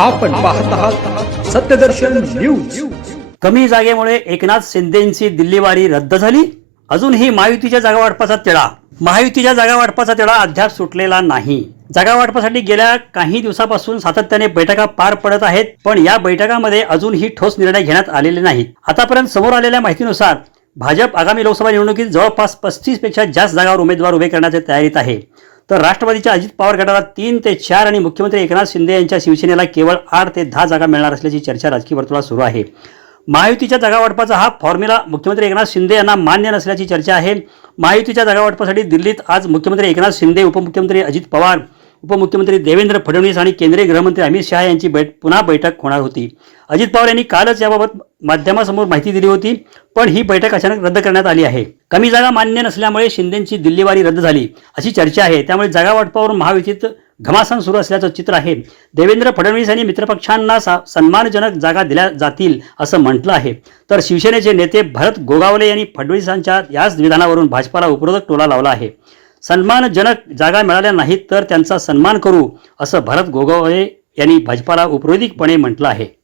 आपण पाहत आहात सत्यदर्शन न्यूज. कमी जागेमुळे एकनाथ शिंदेची दिल्लीवारी रद्द झाली. अजूनही महायुतीच्या जागा वाटपाचा तिळा महायुतीच्या जागा वाटपाचा तिळा अद्याप सुटलेला नाही. जागा वाटपासाठी गेल्या काही दिवसापासून सातत्याने बैठका पार पडत आहेत पण या बैठकामध्ये अजूनही ठोस निर्णय घेण्यात आलेले नाहीत. आतापर्यंत समोर आलेल्या माहितीनुसार भाजप आगामी लोकसभा निवडणुकीत जवळपास पस्तीसपेक्षा जास्त जागावर उमेदवार उभे करण्याच्या तयारीत आहे. तर राष्ट्रवादीच्या अजित पवार गटाला तीन ते चार आणि मुख्यमंत्री एकनाथ शिंदे यांच्या शिवसेनेला केवळ आठ ते दहा जागा मिळणार असल्याची चर्चा राजकीय वर्तुळात सुरू आहे. महायुतीच्या जागा वाटपाचा हा फॉर्म्युला मुख्यमंत्री एकनाथ शिंदे यांना मान्य नसल्याची चर्चा आहे. महायुतीच्या जागा वाटपासाठी दिल्लीत आज मुख्यमंत्री एकनाथ शिंदे उपमुख्यमंत्री अजित पवार उपमुख्यमंत्री देवेंद्र फडणवीस आणि केंद्रीय गृहमंत्री अमित शहा यांची बैठ पुन्हा बैठक होणार होती. अजित पवार यांनी कालच याबाबत माध्यमासमोर माहिती दिली होती पण ही बैठक अचानक रद्द करण्यात आली आहे. कमी जागा मान्य नसल्यामुळे शिंदेची दिल्लीवारी रद्द झाली अशी चर्चा आहे. त्यामुळे जागा वाटपावर महायुतीत घमासान सुरू असल्याचं चित्र आहे. देवेंद्र फडणवीस यांनी मित्रपक्षांना सा- सन्मानजनक जागा दिल्या जातील असं म्हटलं आहे. तर शिवसेनेचे नेते भरत गोगावले यांनी फडणवीसांच्या याच विधानावरून भाजपाला उपरोधक टोला लावला आहे. सन्मानजनक जागा मिळाल्या नाहीत तर त्यांचा सन्मान करू असं भरत गोगावळे यांनी भाजपाला उपरोधिकपणे म्हटलं आहे.